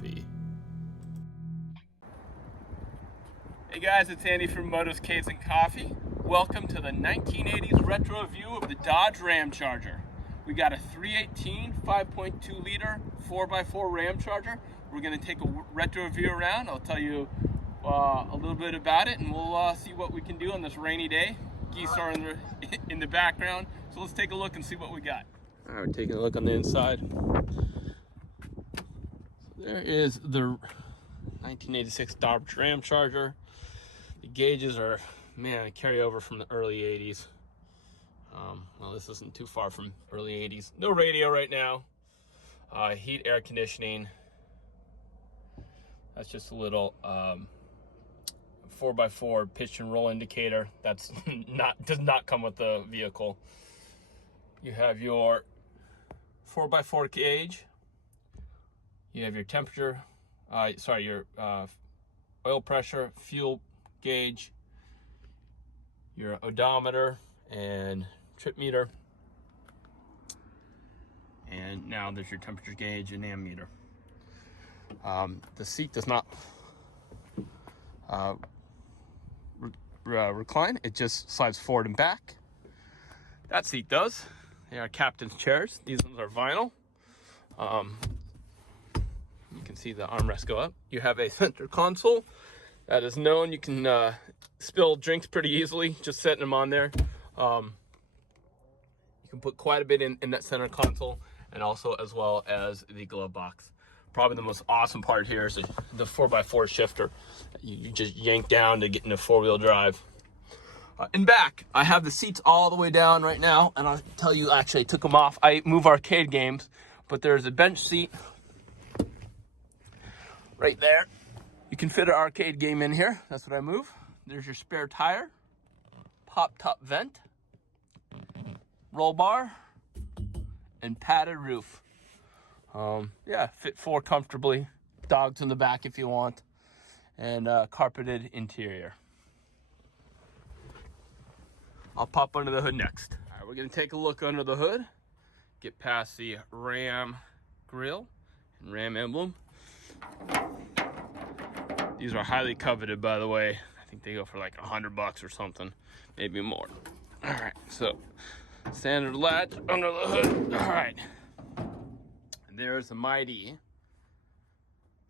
Coffee. Hey guys, it's Andy from Motos, Caves, and Coffee. Welcome to the 1980s retro view of the Dodge Ramcharger. We got a 318 5.2 liter 4x4 Ramcharger. We're going to take a retro view around. I'll tell you a little bit about it, and we'll see what we can do on this rainy day. Geese are in the background, so let's take a look and see what we got. All right, we're taking a look on the inside. So there is the 1986 Dodge Ramcharger. The gauges are, man, carry over from the early 80s. Well, this isn't too far from early 80s. No radio right now. Heat, air conditioning. That's just a little 4x4 pitch and roll indicator. That's does not come with the vehicle. You have your 4x4 gauge. You have your temperature, your oil pressure, fuel gauge, your odometer and trip meter, and now there's your temperature gauge and ammeter. The seat does not recline, it just slides forward and back. That seat does. They are captain's chairs. These ones are vinyl. You can see the armrests go up. You have a center console that is known. You can spill drinks pretty easily just setting them on there. You can put quite a bit in that center console, and also as well as the glove box. Probably the most awesome part here is the 4x4 shifter. You just yank down to get into four-wheel drive. In back, I have the seats all the way down right now, and I'll tell you, actually, I took them off. I move arcade games, but there's a bench seat right there. You can fit an arcade game in here. That's what I move. There's your spare tire, pop-top vent, roll bar, and padded roof. Yeah, fit four comfortably. Dogs in the back if you want, and carpeted interior. I'll pop under the hood next. All right, we're gonna take a look under the hood, get past the Ram grill and Ram emblem. These are highly coveted, by the way. I think they go for like $100 or something, maybe more. All right, so standard latch under the hood. All right, there's a mighty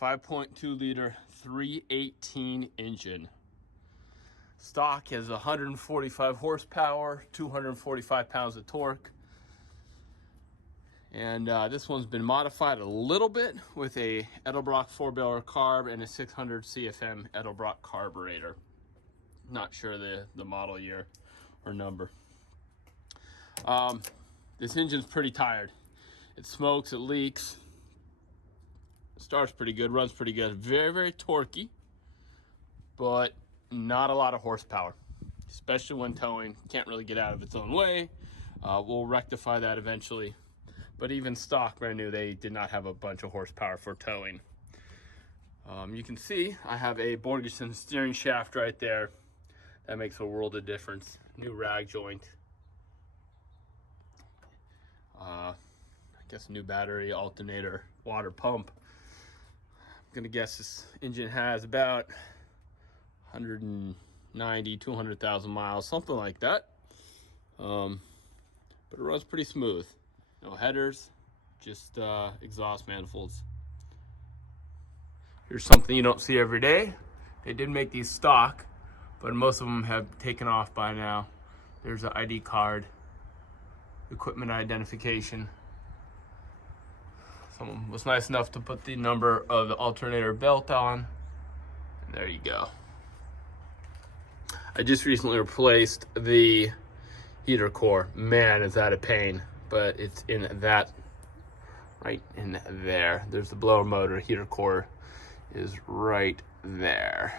5.2 liter 318 engine. Stock has 145 horsepower, 245 pounds of torque. And this one's been modified a little bit with a Edelbrock 4-barrel carb and a 600 CFM Edelbrock carburetor. Not sure the model year or number. This engine's pretty tired. It smokes, it leaks. Starts pretty good, runs pretty good. Very, very torquey, but not a lot of horsepower, especially when towing. Can't really get out of its own way. We'll rectify that eventually. But even stock, brand new, they did not have a bunch of horsepower for towing. You can see I have a Borgeson steering shaft right there. That makes a world of difference. New rag joint. I guess new battery, alternator, water pump. I'm gonna guess this engine has about 190, 200,000 miles, something like that. But it runs pretty smooth. No headers, just exhaust manifolds. Here's something you don't see every day. They did make these stock, but most of them have taken off by now. There's an ID card, equipment identification. Someone was nice enough to put the number of the alternator belt on, and there you go. I just recently replaced the heater core. Man, is that a pain, but it's in that, right in there. There's the blower motor, heater core is right there.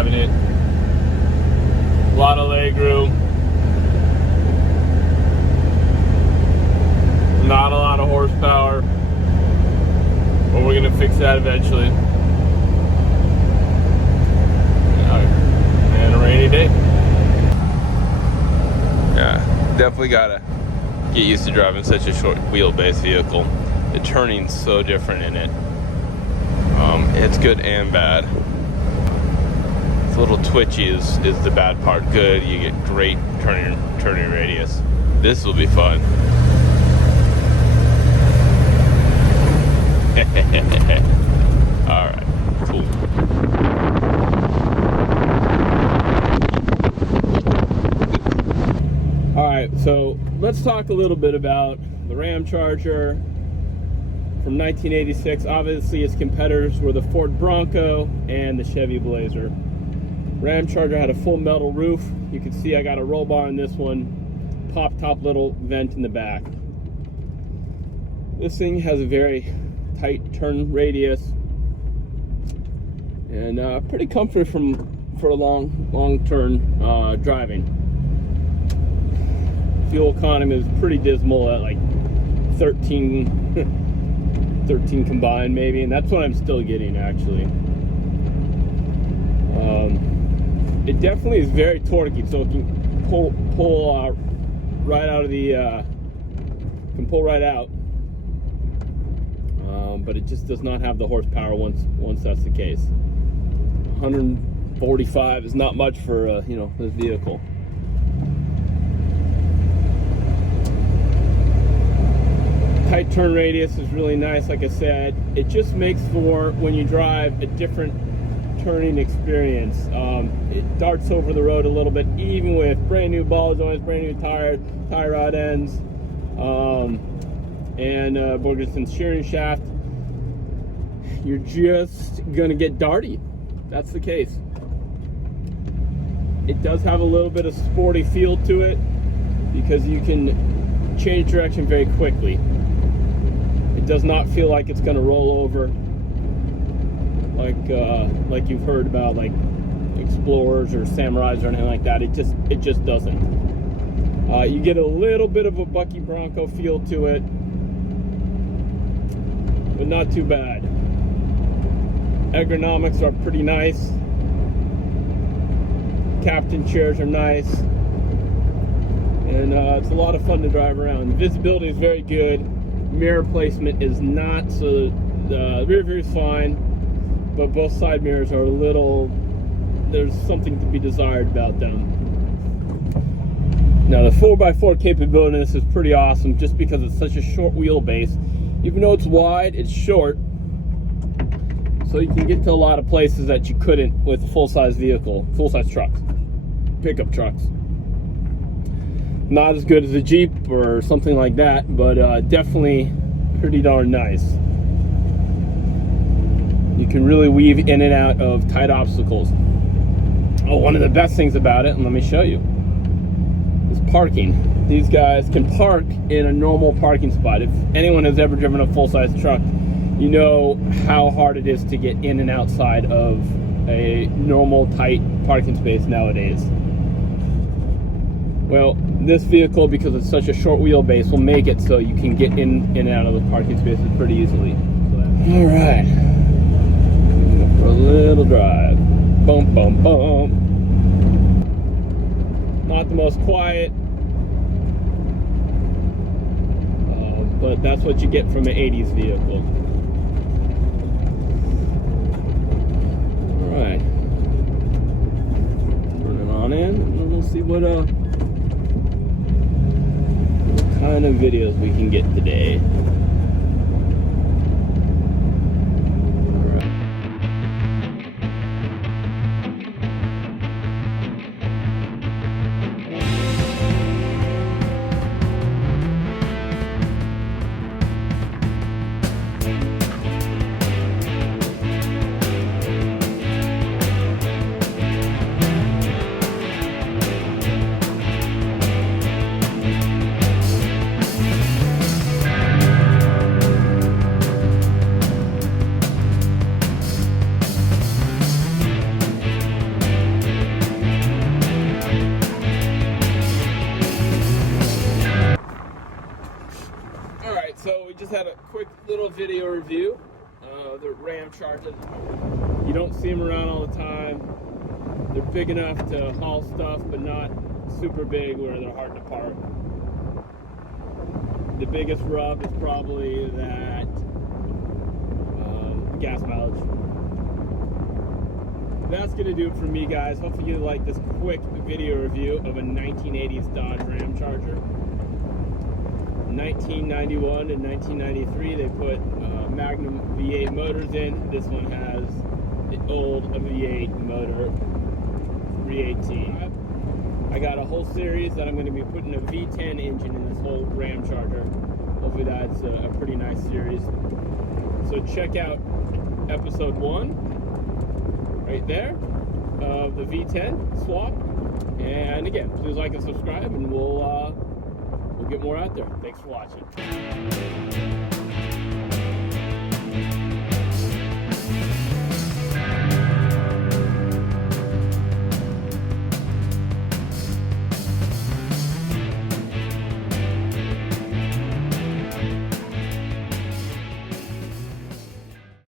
driving it. A lot of leg room. Not a lot of horsepower, but we're gonna fix that eventually. And a rainy day. Yeah, definitely gotta get used to driving such a short wheelbase vehicle. The turning's so different in it. It's good and bad. It's a little twitchy is the bad part. Good, you get great turning radius. This will be fun. Alright, cool. Alright, so let's talk a little bit about the Ramcharger from 1986. Obviously, its competitors were the Ford Bronco and the Chevy Blazer. Ramcharger had a full metal roof. You can see I got a roll bar on this one, pop top little vent in the back. This thing has a very tight turn radius and pretty comfort for a long turn driving. Fuel economy is pretty dismal at like 13 combined maybe, and that's what I'm still getting actually. It definitely is very torquey, so it can pull right out of the can pull right out. But it just does not have the horsepower once that's the case. 145 is not much for this vehicle. Tight turn radius is really nice. Like I said, it just makes for when you drive a different turning experience. It darts over the road a little bit, even with brand new ball joints, brand new tie rod ends, and Borgerson's shearing shaft. You're just gonna get darty. That's the case. It does have a little bit of sporty feel to it because you can change direction very quickly. It does not feel like it's gonna roll over like you've heard about like Explorers or Samurais or anything like that. It just doesn't. You get a little bit of a Bucky Bronco feel to it, but not too bad. Ergonomics are pretty nice. Captain chairs are nice. And it's a lot of fun to drive around. The visibility is very good. Mirror placement is not, so the rear view is fine, but both side mirrors are a little, there's something to be desired about them. Now the 4x4 capability in this is pretty awesome just because it's such a short wheelbase. Even though it's wide, it's short. So you can get to a lot of places that you couldn't with a full-size vehicle, full-size trucks, pickup trucks. Not as good as a Jeep or something like that, but definitely pretty darn nice. You can really weave in and out of tight obstacles. Oh, one of the best things about it, and let me show you, is parking. These guys can park in a normal parking spot. If anyone has ever driven a full-size truck, you know how hard it is to get in and outside of a normal tight parking space nowadays. Well, this vehicle, because it's such a short wheelbase, will make it so you can get in and out of the parking spaces pretty easily. All right, for a little drive. Boom, boom, boom. Not the most quiet, but that's what you get from an 80s vehicle. All right, turn it on in, and we'll see what kind of videos we can get today. video review of the Ramcharger. You don't see them around all the time. They're big enough to haul stuff, but not super big where they're hard to park. The biggest rub is probably that gas mileage. That's gonna do it for me, guys. Hopefully you like this quick video review of a 1980s Dodge Ramcharger. 1991 and 1993, they put Magnum V8 motors in. This one has the old V8 motor, 318. I got a whole series that I'm going to be putting a V10 engine in this whole Ramcharger. Hopefully that's a pretty nice series. So check out episode 1 right there of the V10 swap. And again, please like and subscribe, and we'll get more out there. Thanks for watching.